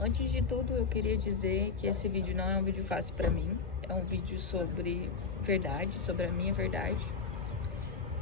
Antes de tudo, eu queria dizer que esse vídeo não é um vídeo fácil pra mim. É um vídeo sobre verdade, sobre a minha verdade.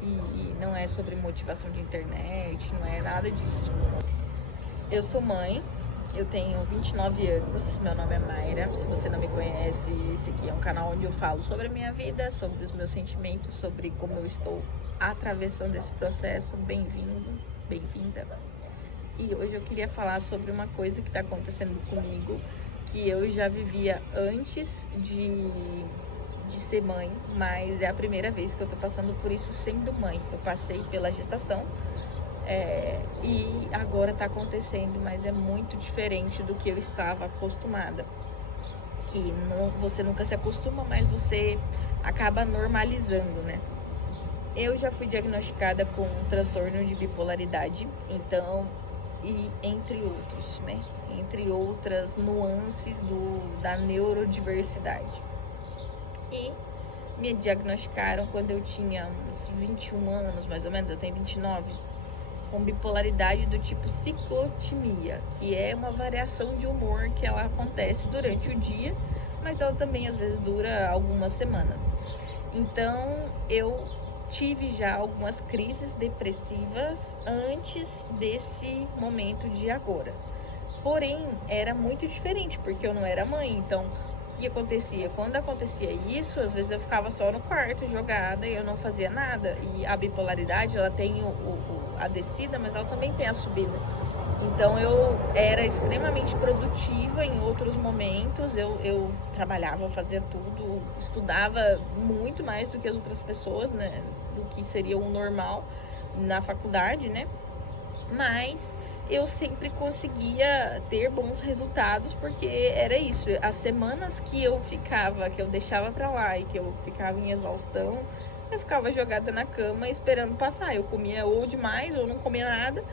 E não é sobre motivação de internet, não é nada disso. Eu sou mãe, eu tenho 29 anos, meu nome é Mayra. Se você não me conhece, esse aqui é um canal onde eu falo sobre a minha vida, sobre os meus sentimentos, sobre como eu estou atravessando esse processo. Bem-vindo, bem-vinda. E hoje eu queria falar sobre uma coisa que está acontecendo comigo, que eu já vivia antes de ser mãe, mas é a primeira vez que eu tô passando por isso sendo mãe. Eu passei pela gestação e agora tá acontecendo, mas é muito diferente do que eu estava acostumada. Que você nunca se acostuma, mas você acaba normalizando, né? Eu já fui diagnosticada com um transtorno de bipolaridade, então, e entre outros, né? Entre outras nuances da neurodiversidade. E me diagnosticaram quando eu tinha uns 21 anos, mais ou menos, eu tenho 29, com bipolaridade do tipo ciclotimia, que é uma variação de humor que ela acontece durante o dia, mas ela também às vezes dura algumas semanas. Então eu tive já algumas crises depressivas antes desse momento de agora. Porém, era muito diferente, porque eu não era mãe, então o que acontecia? Quando acontecia isso, às vezes eu ficava só no quarto, jogada, e eu não fazia nada. E a bipolaridade, ela tem a descida, mas ela também tem a subida. Então eu era extremamente produtiva em outros momentos, eu trabalhava, fazia tudo, estudava muito mais do que as outras pessoas, né? Do que seria o normal na faculdade, né? Mas eu sempre conseguia ter bons resultados, porque era isso. As semanas que eu deixava pra lá e que eu ficava em exaustão, eu ficava jogada na cama esperando passar. Eu comia ou demais ou não comia nada,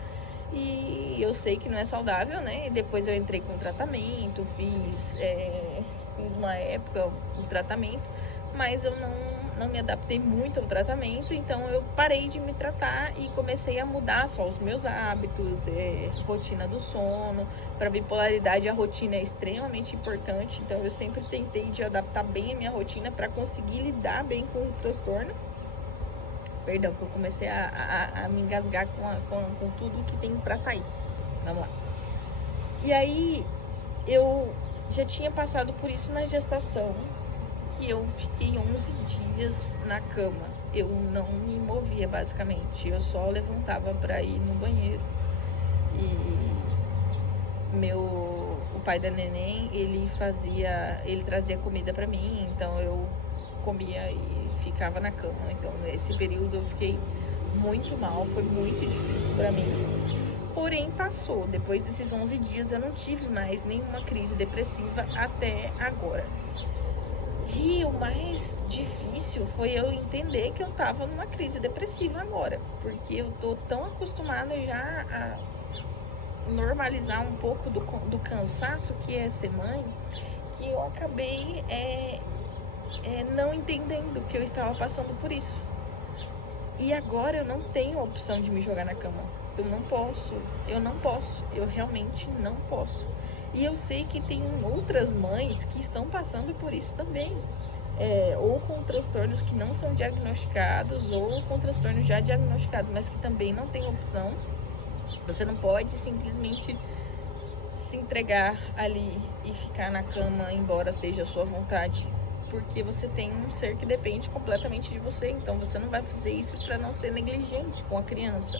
e eu sei que não é saudável, né? E depois eu entrei com tratamento, fiz uma época um tratamento, mas eu não me adaptei muito ao tratamento, então eu parei de me tratar e comecei a mudar só os meus hábitos, rotina do sono. Para bipolaridade a rotina é extremamente importante, então eu sempre tentei de adaptar bem a minha rotina para conseguir lidar bem com o transtorno. Perdão, que eu comecei a me engasgar com tudo que tem para sair. Vamos lá. E aí eu já tinha passado por isso na gestação, que eu fiquei 11 dias na cama. Eu não me movia, basicamente. Eu só levantava para ir no banheiro. E o pai da neném, ele trazia comida para mim, então eu comia e ficava na cama. Então nesse período eu fiquei muito mal, foi muito difícil para mim. Porém passou, depois desses 11 dias eu não tive mais nenhuma crise depressiva até agora. E o mais difícil foi eu entender que eu tava numa crise depressiva agora, porque eu tô tão acostumada já a normalizar um pouco do cansaço que é ser mãe, que eu acabei não entendendo que eu estava passando por isso. E agora eu não tenho a opção de me jogar na cama. Eu não posso, eu realmente não posso. E eu sei que tem outras mães que estão passando por isso também. Ou com transtornos que não são diagnosticados, ou com transtornos já diagnosticados, mas que também não tem opção. Você não pode simplesmente se entregar ali e ficar na cama, embora seja a sua vontade, porque você tem um ser que depende completamente de você. Então você não vai fazer isso para não ser negligente com a criança.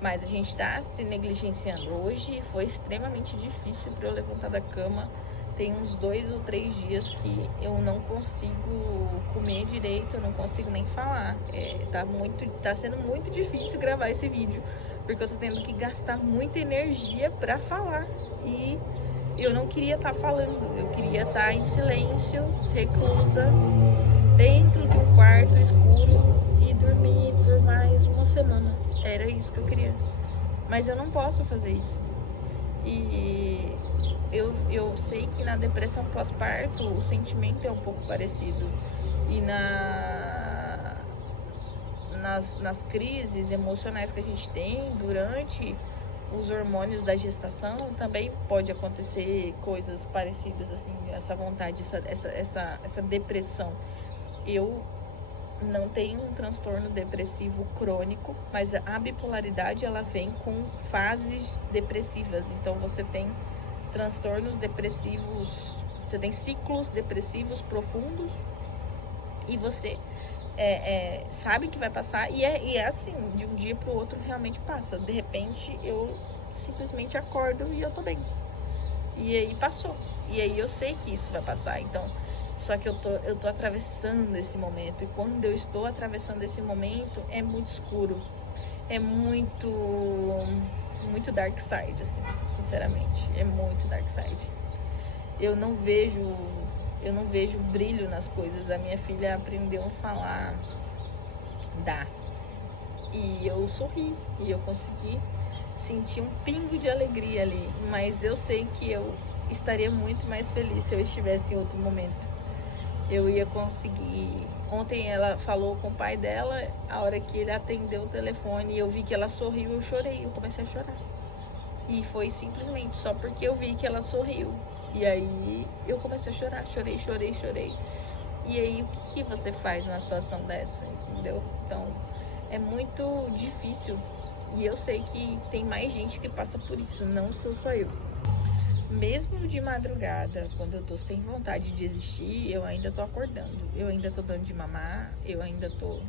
Mas a gente está se negligenciando. Hoje foi extremamente difícil para eu levantar da cama. Tem uns 2 ou 3 dias que eu não consigo comer direito, eu não consigo nem falar. Tá sendo muito difícil gravar esse vídeo, porque eu tô tendo que gastar muita energia para falar. E eu não queria estar falando, eu queria estar em silêncio, reclusa, dentro de um quarto escuro e dormir por mais uma semana. Era isso que eu queria. Mas eu não posso fazer isso. E eu sei que na depressão pós-parto o sentimento é um pouco parecido. E nas crises emocionais que a gente tem durante os hormônios da gestação, também pode acontecer coisas parecidas, assim, essa vontade, essa depressão. Eu não tenho um transtorno depressivo crônico, mas a bipolaridade, ela vem com fases depressivas. Então, você tem transtornos depressivos, você tem ciclos depressivos profundos e você sabe que vai passar e é assim, de um dia pro outro realmente passa. De repente eu simplesmente acordo e eu tô bem. E aí passou. E aí eu sei que isso vai passar. Então, só que eu tô atravessando esse momento. E quando eu estou atravessando esse momento, é muito escuro. É muito dark side, assim, sinceramente. É muito dark side. Eu não vejo brilho nas coisas. A minha filha aprendeu a falar dá. E eu sorri. E eu consegui sentir um pingo de alegria ali. Mas eu sei que eu estaria muito mais feliz se eu estivesse em outro momento. Eu ia conseguir. Ontem ela falou com o pai dela, a hora que ele atendeu o telefone e eu vi que ela sorriu, eu chorei, eu comecei a chorar. E foi simplesmente só porque eu vi que ela sorriu. E aí eu comecei a chorar, chorei. E aí o que você faz numa situação dessa, entendeu? Então é muito difícil. E eu sei que tem mais gente que passa por isso, não sou só eu. Mesmo de madrugada, quando eu tô sem vontade de existir, eu ainda tô acordando. Eu ainda tô dando de mamar, eu ainda tô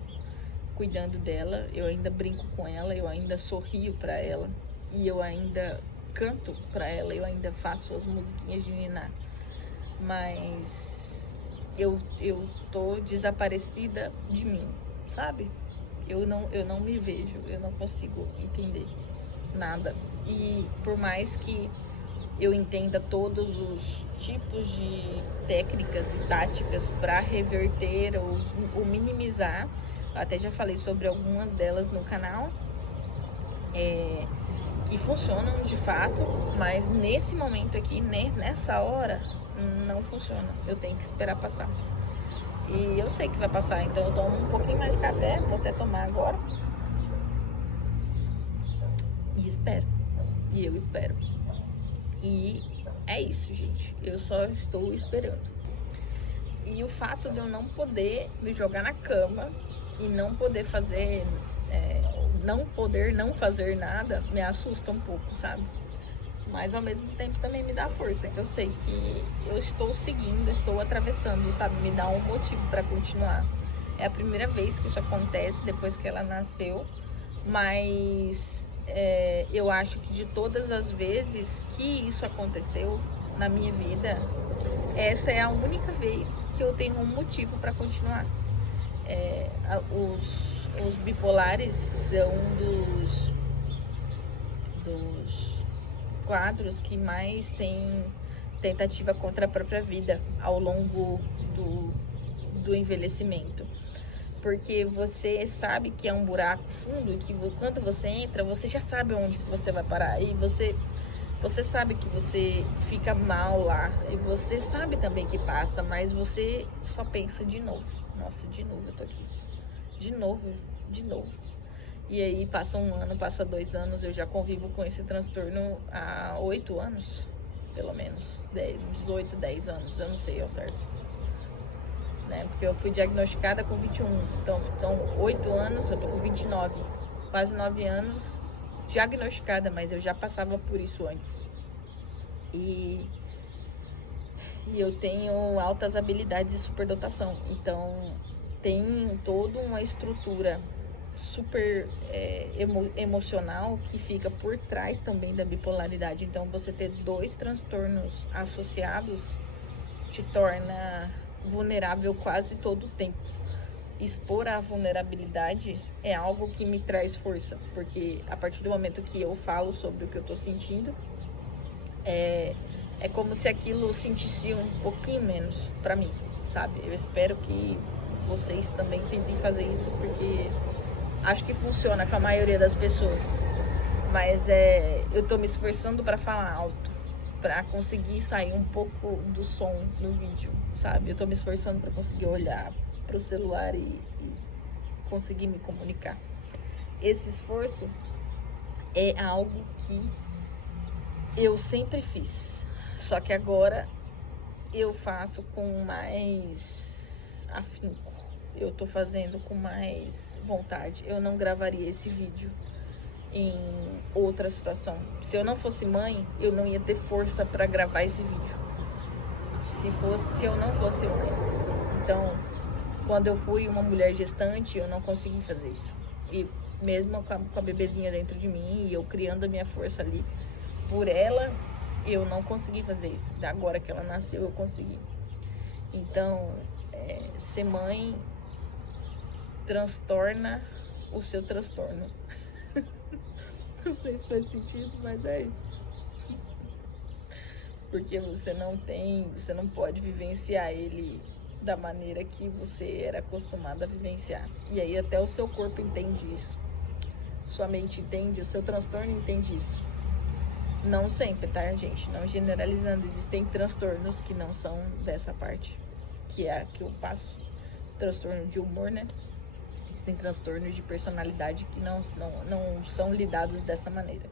cuidando dela, eu ainda brinco com ela, eu ainda sorrio pra ela. E eu ainda canto pra ela, eu ainda faço as musiquinhas de ninar. Mas eu tô desaparecida de mim, sabe? Eu não me vejo, eu não consigo entender nada. E por mais que eu entenda todos os tipos de técnicas e táticas para reverter ou minimizar, eu até já falei sobre algumas delas no canal, que funcionam de fato, mas nesse momento aqui, nessa hora, não funciona. Eu tenho que esperar passar. E eu sei que vai passar, então eu tomo um pouquinho mais de café, vou até tomar agora. E espero. E eu espero. E é isso, gente. Eu só estou esperando. E o fato de eu não poder me jogar na cama e não poder fazer, não fazer nada, me assusta um pouco, sabe? Mas ao mesmo tempo também me dá força, que eu sei que eu estou seguindo, estou atravessando, sabe? Me dá um motivo para continuar. É a primeira vez que isso acontece depois que ela nasceu, mas eu acho que de todas as vezes que isso aconteceu na minha vida, essa é a única vez que eu tenho um motivo para continuar. Os bipolares são dos quadros que mais tem tentativa contra a própria vida ao longo do envelhecimento. Porque você sabe que é um buraco fundo e que quando você entra, você já sabe onde que você vai parar. E você sabe que você fica mal lá. E você sabe também que passa, mas você só pensa de novo. Nossa, de novo eu tô aqui. De novo. E aí passa 1 ano, passa 2 anos, eu já convivo com esse transtorno há 8 anos, pelo menos. Uns 8, 10 anos, eu não sei ao certo. Né? Porque eu fui diagnosticada com 21, então 8 anos, eu tô com 29, quase 9 anos diagnosticada, mas eu já passava por isso antes. E eu tenho altas habilidades e superdotação, então tem toda uma estrutura super emocional que fica por trás também da bipolaridade. Então você ter 2 transtornos associados te torna vulnerável quase todo o tempo. Expor a vulnerabilidade é algo que me traz força, porque a partir do momento que eu falo sobre o que eu tô sentindo, é como se aquilo sentisse um pouquinho menos pra mim, sabe? Eu espero que vocês também tentem fazer isso, porque acho que funciona com a maioria das pessoas. Mas eu tô me esforçando pra falar alto, pra conseguir sair um pouco do som no vídeo, sabe? Eu tô me esforçando pra conseguir olhar pro celular e conseguir me comunicar. Esse esforço é algo que eu sempre fiz, só que agora eu faço com mais afinco, eu tô fazendo com mais vontade. Eu não gravaria esse vídeo em outra situação. Se eu não fosse mãe, eu não ia ter força para gravar esse vídeo. Se eu não fosse mãe. Então, quando eu fui uma mulher gestante, eu não consegui fazer isso. E mesmo com a bebezinha dentro de mim, e eu criando a minha força ali por ela, eu não consegui fazer isso. Agora que ela nasceu, eu consegui. Então, ser mãe transtorna o seu transtorno. Não sei se faz sentido, mas é isso. Porque você não pode vivenciar ele da maneira que você era acostumado a vivenciar. E aí até o seu corpo entende isso. Sua mente entende, o seu transtorno entende isso. Não sempre, tá, gente? Não generalizando, existem transtornos que não são dessa parte, que é a que eu passo. Transtorno de humor, né? Existem transtornos de personalidade que não são lidados dessa maneira.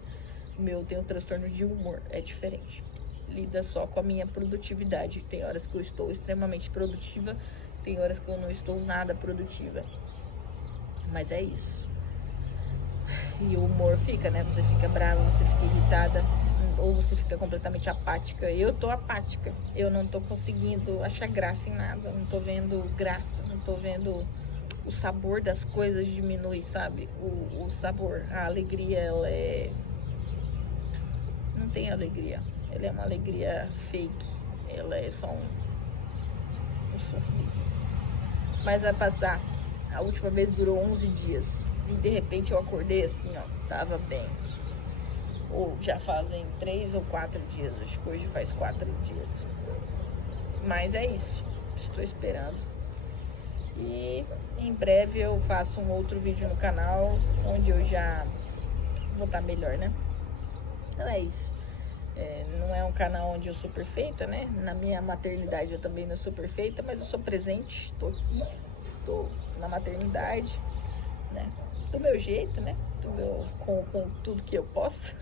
O meu tem um transtorno de humor, é diferente. Lida só com a minha produtividade. Tem horas que eu estou extremamente produtiva, tem horas que eu não estou nada produtiva. Mas é isso. E o humor fica, né? Você fica brava, você fica irritada, ou você fica completamente apática. Eu tô apática. Eu não tô conseguindo achar graça em nada. Não tô vendo graça, não tô vendo o sabor das coisas diminui, sabe? O sabor, a alegria, ela é... Não tem alegria. Ela é uma alegria fake. Ela é só um sorriso. Mas vai passar. A última vez durou 11 dias. E de repente eu acordei assim, ó. Tava bem. Ou já fazem 3 ou 4 dias. Acho que hoje faz 4 dias. Mas é isso. Estou esperando. E em breve eu faço um outro vídeo no canal, onde eu já vou estar melhor, né? Então é isso. Não é um canal onde eu sou perfeita, né? Na minha maternidade eu também não sou perfeita, mas eu sou presente, tô aqui, tô na maternidade, né? Do meu jeito, né? Com tudo que eu posso.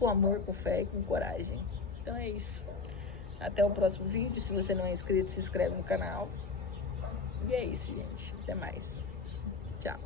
Com amor, com fé e com coragem. Então é isso. Até o próximo vídeo. Se você não é inscrito, se inscreve no canal. E é isso, gente. Até mais. Tchau.